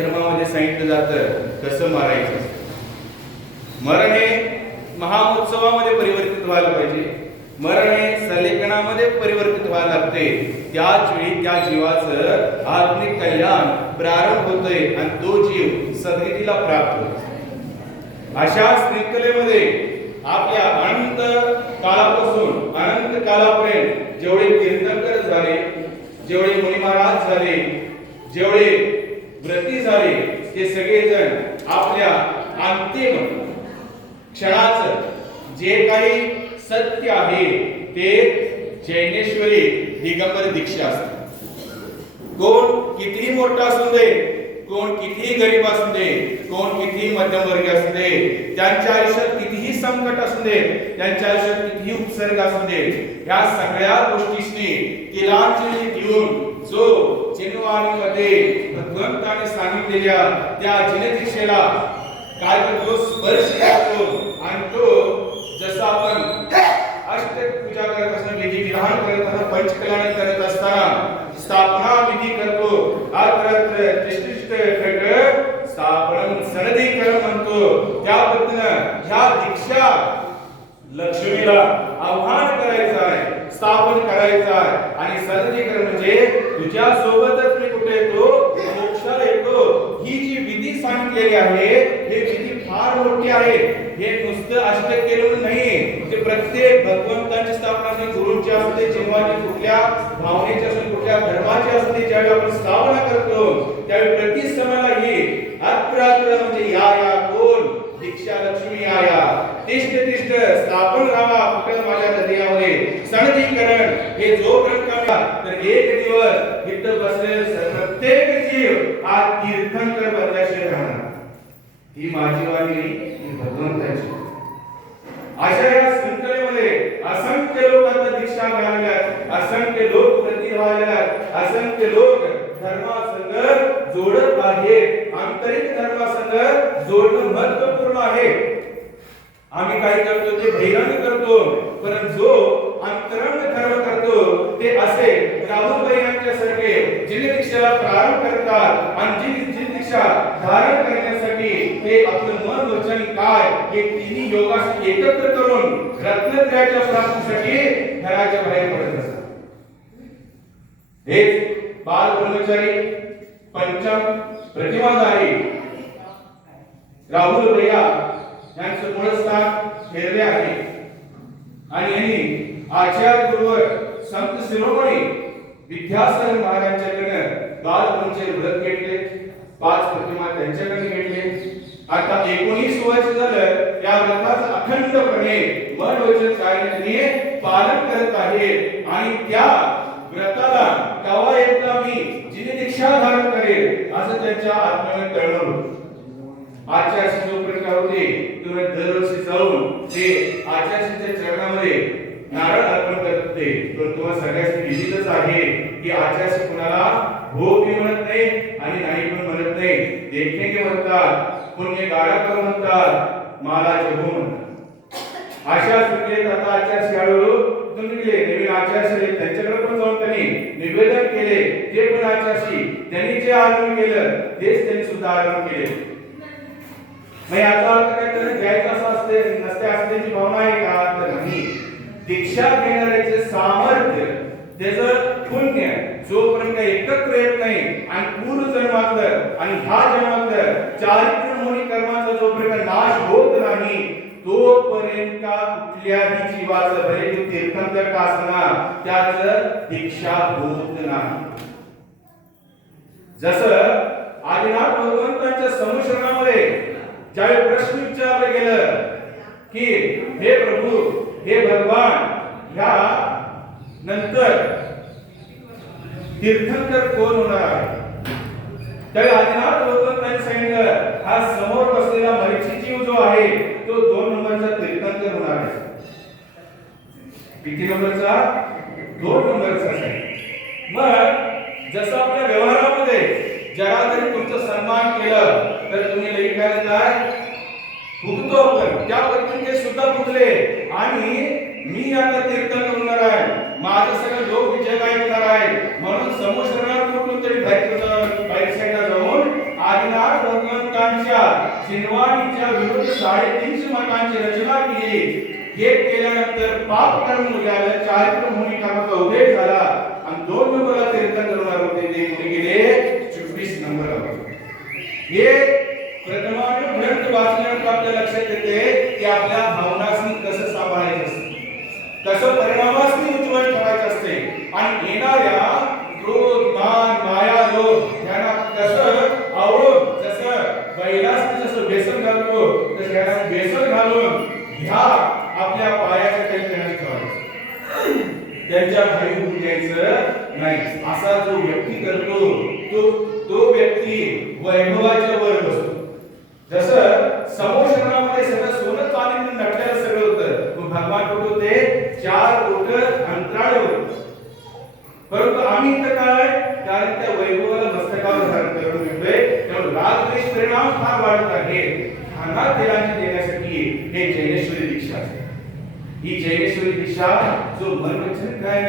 धर्मामध्ये सांगितलं जातं कसं मारायचं. मरण हे महाउत्सवामध्ये परिवर्तित व्हायला पाहिजे. मरण हे सलेखनामध्ये परिवर्तित व्हायला लागते. त्याच वेळी त्या जीवाचं आत्मिक कल्याण प्रारंभ होतोय आणि तो जीव सदगतीला प्राप्त होतो. अशा शृंखलेमध्ये आपल्या अनंत काळापासून अनंत काळापर्यंत जेवढे कीर्तनकर झाले जेवढे मुनी महाराज झाले जेवढे सारे झाले ते सगळेजण आपल्या अंतिम क्षणाचं जे काही सत्य आहे ते जैनेश्वरी दिगंबर दीक्षा असते कोण किती मोठा असू दे कोण कितीही गरीब असू दे कोण कितीही मध्यमवर्गीय असू दे त्यांच्या आयुष्यात कितीही संकट असू दे त्यांच्या आयुष्यात कितीही उपसर्ग असू दे ह्या सगळ्या गोष्टीशी तिलांजली घेऊन जो जिनवाणीमध्ये भगवंताने सांगितलेल्या त्या जिनदीक्षेला काय करतो स्पर्श करतो. आणि तो जसा आपण अष्ट पूजा करत असताना विधी विधान करत असताना पंचकल्याण करत असताना स्थापना विधी करतो. हा करत त्रिष्टिष्ट स्थापन सनदी कर म्हणतो. त्या पद्धतीनं ह्या दीक्षा लक्ष्मीला आव्हान करायचं आहे स्थापन करायचं आहे. आणि सनदीकरण म्हणजे तुझ्या सोबतच मी कुठे येतो? ही जी विधी सांगितलेली आहे हे विधी फार मोठी आहे. हे नुसतं अष्टक केलं नाही म्हणजे प्रत्येक भगवंतांची स्थापना असते गुरुची असते जेव्हाची कुठल्या भावनेची असते कुठल्या धर्माची असते ज्यावेळी आपण स्थापना करतो त्यावेळी प्रति समाला ही अत्र म्हणजे या या कोण? दीक्षा लक्ष्मी आया. तिष्ठ तिष्ठ स्थापन राहा कुठे माझ्या हृदयामध्ये. सनदीकरण हे जो तर एक दिवस इथं बसलेले प्रत्येक जीव हा तीर्थंकर बनल्याशिवाय राहणार ही माझी वाणी नाही, ही भगवंताची अशा या संकलेमध्ये असंख्य लोक दीक्षा मिळालेल्या आहेत. असंख्य लोक प्रति व्हायला असंख्य लोक धर्मासंग जोडत आहेत. आंतरिक धर्मासंग जोडणं महत्त्वपूर्ण आहे. आम्ही काय करतो? ते बहिरंग करतो. पण जो अंतरंग कर्म करतो ते असे राहुलबाई यांच्यासारखे जिल्हा दीक्षेला प्रारंभ करतात. आणि जी शिक्षा धारण करण्यासाठी ते आपलं मन वचन काय हे तिन्ही योगास एकत्र करून रत्नत्रयाच्या प्राप्तीसाठी घराच्या बाहेर पडत असतात. हेच बाल ब्रह्मचारी पंचम प्रतिमाधारी राहुल भैया यांचं मूळस्थान फेरले आहे. आणि यांनी आचार्य गुरुवर संत शिरोमणी विद्यासागर महाराजांच्याकडे बाल व्रत घेतले. पाच प्रतिमा त्यांच्याकडे घेतले. आता एकोणीस वर्ष झालं या व्रताचं अखंडपणे मन वचन कार्याने पालन करत आहे. आणि त्या व्रताला कवा एकदा मी जिने दीक्षा धारण करेल असं त्यांच्या आत्म्याने कळवलं आचार्य जो प्रकार होते तुम्ही दरवर्षी जाऊन ते आचार्यांच्या चरणामध्ये नारळ अर्पण करत होते. पण तुम्हाला सगळ्याच विदितच आहे की आचार्य कुणाला हो बी म्हणत नाही आणि नाही पण म्हणत नाही के म्हणतात पुण्य गाडा म्हणतात माला हो म्हणतात. अशा स्थितीत आता आचार्य हळूहळू तुम्ही गेले नवीन आचार्य त्यांच्याकडे पण जाऊन त्यांनी निवेदन केले. ते पण आचार्य त्यांनी जे आरंभ केलं तेच त्यांनी सुद्धा आरंभ केले. मग याचा अर्थ काय तर घ्यायचं असं असते नसते असण्याची भावना आहे का? तर नाही. दीक्षा घेणाऱ्याचे सामर्थ्य त्याचं पुण्य जोपर्यंत एकत्र येत नाही आणि जन्मांतर आणि ह्या जन्मांतर चारित्र्यमोनी कर्माचा जोपर्यंत नाश होत नाही तोपर्यंत कुठल्याही जीवाचं भले तो तीर्थंकर का असणार त्याच दीक्षा होत नाही. जसं आदिनाथ भगवंतांच्या समुश्रणामध्ये ज्यावेळी प्रश्न विचारलं गेलं की हे प्रभू हे भगवान ह्या नंतर तीर्थंकर कोण होणार आहे त्यावेळी आदिनाथ भगवंतांनी सांगितलं हा समोर बसलेला मरीची जीव जो आहे तो दोन नंबरचा तीर्थंकर होणार आहे. किती नंबरचा? दोन नंबरचा आहे. मग जसं आपल्या व्यवहारामध्ये जरा जरी तुमचं सन्मान केलं तर तुम्ही लगेच काय काय फुगतो आपण. त्या पद्धतीने ते सुद्धा फुगले आणि मी आता तीर्थंकर होणार आहे. माझं सगळं लोक विजय गायकणार आहे म्हणून समोर शरणात कुठून तरी बाहेर बाहेर साईडला जाऊन आदिनाथ मुलांच्या सिनवाडीच्या विरुद्ध साडेतीनशे मतांची रचना केली हे केल्यानंतर पाप कर्म उद्याला चारित्र मुनी कामाचा उदय झाला. आणि दोन नंबरला तीर्थन करणार होते. ते कुठे गेले? चोवीस नंबरला हे प्रथमाने ग्रंथ वाचल्यानंतर आपल्या लक्षात येते की आपल्या भावनासनी कसं सांभाळायचं असतं. कसं परिणामासनी उज्ज्वल ठेवायचं असते. आणि येणाऱ्या क्रोध मान माया लोभ यांना कसं आवडून जसं बैलास जसं बेसन घालतो तसं यांना व्यसन घालून ह्या आपल्या पायाच्या काही ठेवायचं. त्यांच्या घरी होऊन द्यायचं नाही. असा जो व्यक्ती करतो तो तो व्यक्ती वैभवाच्या वर बसतो. जसं समोशनामध्ये सगळं सोनं पाणी नटलेलं सगळं होतं मग भगवान कुठं होते चार बोट अंतराळवर परंतु आम्ही इथं काय? कारण त्या वैभवाला मस्तकावर धारण करून घेतोय त्यामुळे रागद्वेष परिणाम फार वाढत आहे. खाना तेलाने देण्यासाठी हे जैनेश्वरी दीक्षा असते ही जैनेश्वरी दिशा जो मनमचन काय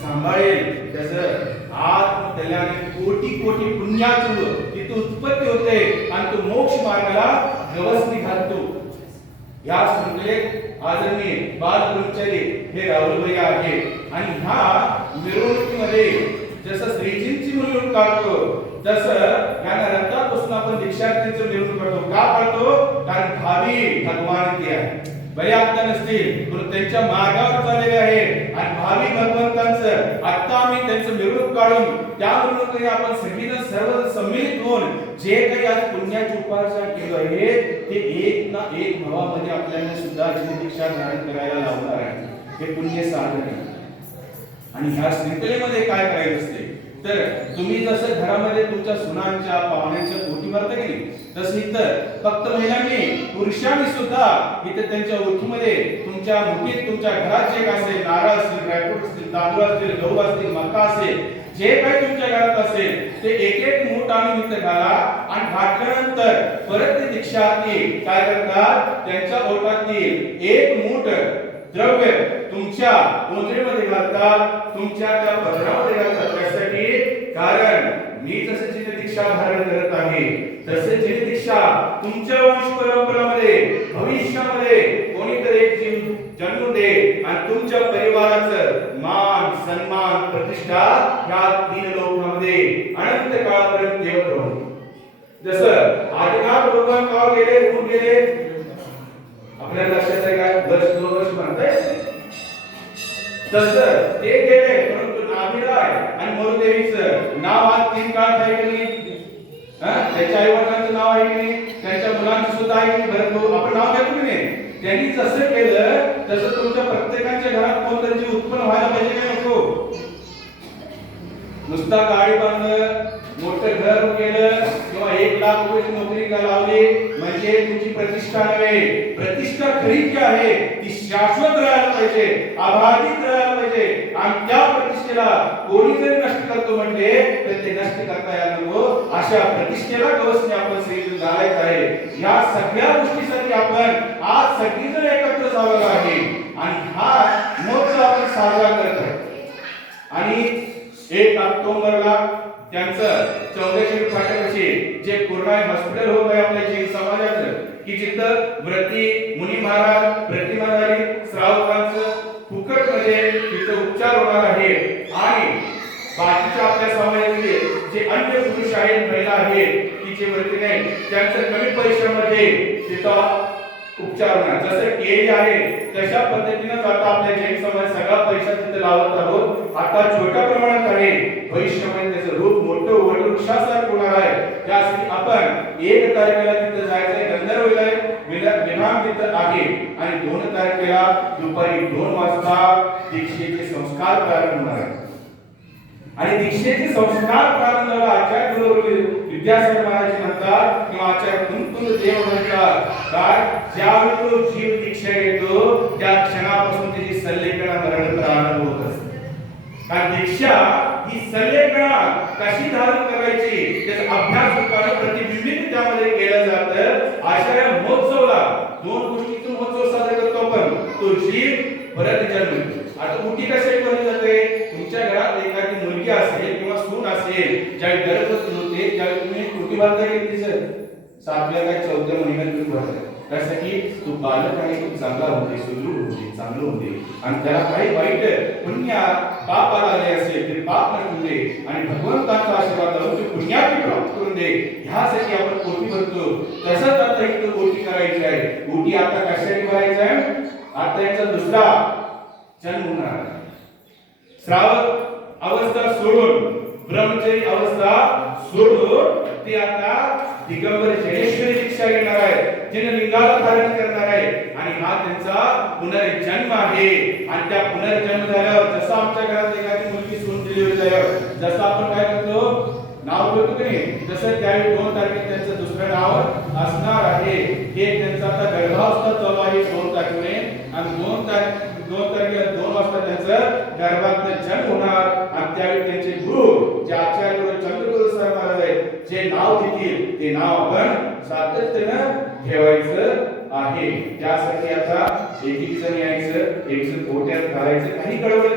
सांभाळेल. त्याच आत कल्याण कोटी कोटी पुण्यातून तिथं उत्पत्ती होते आणि तो मोक्ष मार्गाला गवसणी घालतो. या शृंखलेत आदरणीय बालब्रह्मचारी हे राहुल भैया आहे आणि ह्या मिरवणुकीमध्ये जसं श्रीजींची मिरवणूक काढतो तसं यांना रक्तापासून आपण दीक्षार्थींचं मिरवणूक काढतो. का काढतो? कारण भावी भगवान ते आहे. बरे आता नसतील पण त्यांच्या मार्गावर चाललेले आहे. आणि भावी भगवंतांचं आता आम्ही त्यांचं मिरवणूक काढून त्या मिरवणुकीने आपण सगळीजण सर्व सम्मिलित होऊन जे काही आज पुण्याची उपासना केलं आहे ते एक ना एक भावामध्ये आपल्याला सुद्धा दीक्षा धारण करायला लावणार आहे. हे पुण्य साधन आहे. आणि ह्या शृंखलेमध्ये काय करायचं असते तर तुम्ही जसं घरामध्ये तुमच्या सुनांच्या पाहुण्यांच्या पोटी मारता गेली तशी तर फक्त महिलांनी पुरुषांनी सुद्धा इथे त्यांच्या ओठीमध्ये तुमच्या मुठीत तुमच्या घरात जे काय असेल नारळ असतील ड्रायफ्रूट असतील तांदूळ असतील गहू असतील मका असेल जे काही तुमच्या घरात असेल ते एक एक मूठ आणून इथे घाला आणि घातल्यानंतर परत ते दीक्षार्थी काय करतात? त्यांच्या ओठातील एक मूठ द्रव्य तुमच्या मुद्रेमध्ये घालतात तुमच्या त्या पदरामध्ये घालतात त्यासाठी कारण मी जसे जिने दीक्षा धारण करत आहे तसे जिने दीक्षा तुमच्या वंश परंपरामध्ये भविष्यामध्ये कोणीतरी एक जीव जन्म दे आणि तुमच्या परिवाराचं मान सन्मान प्रतिष्ठा या तीन लोकांमध्ये अनंत काळापर्यंत देवत राहू. जसं आदिनाथ भगवान का गेले उठ गेले आपल्या लक्षात आहे काय वर्ष दोन म्हणताय तसं ते गेले परंतु नाभिराय आणि मरुदेवीचं नाव आज तीन काळ आहे की नाही? हा? त्याच्या आई वडिलांचं नाव आहे की नाही? त्यांच्या मुलांचं सुद्धा आहे की नाही? भरत भाऊ आपण नाव घेतो की नाही? त्यांनी जसं केलं तसं तुमच्या प्रत्येकाच्या घरात कोणतरी उत्पन्न व्हायला पाहिजे काय नको? नुसता गाडी बांधलं मोठं घर केलं किंवा एक लाख रुपयाची नोकरी का लावली म्हणजे तुमची प्रतिष्ठा नव्हे. प्रतिष्ठा खरी जी आहे ती शाश्वत राहायला पाहिजे अबाधित राहायला पाहिजे. आणि त्या प्रतिष्ठेला कोणी जरी नष्ट करतो म्हणजे तर ते नष्ट करता यायला नको. अशा प्रतिष्ठेला गवसने आपण श्रीजन घालायचं आहे. या सगळ्या गोष्टीसाठी आपण आज सगळीजण एकत्र झालेलो आहे. आणि हा महोत्सव आपण साजरा करत आहे. आणि एक ऑक्टोबरला त्यांचं चौदाशे फाट्यापाशी जे कोरोना हॉस्पिटल होत आहे आपल्या जैन समाजाचं की जिथं व्रती मुनी महाराज प्रतिमाधारी श्रावकांचं फुकटमध्ये तिथं उपचार होणार आहे आणि बाकीच्या आपल्या समाजातले जे अन्य पुरुष आहेत महिला आहेत की जे व्रती नाही त्यांचं कमी पैशामध्ये तिथं उपचार जसं केली आहे तशा पद्धतीनं आता आपल्या जैन समाज सगळा पैसा तिथे लावत आहोत. आता छोट्या प्रमाणात आहे. भविष्यामध्ये त्याचं रूप मोठं वटवृक्षासारखं होणार आहे. त्यासाठी आपण एक तारखेला तिथं जायचंय गंधर्व विला- विधान तिथं आहे. आणि दोन तारखेला दुपारी दोन वाजता दीक्षेचे संस्कार प्रारंभ होणार आहे. आणि दीक्षेचे संस्कार प्रारंभ झाला आचार्य गुरुवर्ग विद्यासागर महाराज म्हणतात किंवा आचार्य कुंकुंद देव म्हणतात काय? ज्यावेळी तो जीव दीक्षा घेतो त्या क्षणापासून त्याची सल्लेखना मरण प्रारंभ होत असते. कारण दीक्षा ही सल्लेखना कशी धारण करायची त्याचा अभ्यास रूपाने प्रतिबिंबित त्यामध्ये केलं जातं अशा या महोत्सवला दोन गोष्टीचा महोत्सव साजरा करतो आपण तो जीव परत जन्म आता मुठी कशी बनली जाते तुमच्या घरात एखादी मुलगी असेल किंवा सून असेल ज्यावेळी गर्भवती होते त्यावेळी तुम्ही कुटी बांधता येईल तिचं सातव्या काय चौथ्या महिन्यात तुम्ही भरताय त्यासाठी तू बालक आहे तू चांगला होते सुदृढ होते आणि त्याला काही वाईट पुण्य पाप आले असेल ते पाप नटून दे. आणि भगवंताचा आशीर्वाद लावून ते पुण्याची प्राप्त करून दे. ह्यासाठी आपण कोटी भरतो. तसंच आता एक कोटी करायची आहे. कोटी आता कशाने भरायचं आहे? आता याचा दुसरा जन्म होणार आहे. श्रावक अवस्था सोडून ब्रह्मचरी अवस्था सोडून ते आता दिगंबर जयेश्वरी दीक्षा घेणार आहे जिने लिंगाला धारण करणार आहे. आणि हा त्यांचा पुनर्जन्म आहे. आणि त्या पुनर्जन्म झाल्यावर जसं आमच्या घरात एखादी मुलगी सून डिलिव्हरी झाल्यावर जसं आपण काय करतो नाव ठेवतो की नाही तसं त्यावेळी दोन तारखेला त्यांचं दुसरं नाव असणार आहे. हे त्यांचा आता गर्भावस्था चालू आहे दोन तारखेने. आणि दोन तारखे दोन तारखेला दोन वाजता त्यांचं गर्भात जन्म होणार. आणि त्यावेळी त्यांचे गुरु जे आचार्य गुरु चंद्रगुरु साहेब महाराज आहेत जे नाव देतील ते नाव आपण सातत्यानं ठेवायचं आहे त्यासाठी आता एकीचं न्यायचं जण खोट्यात घालायचं काही कळवलं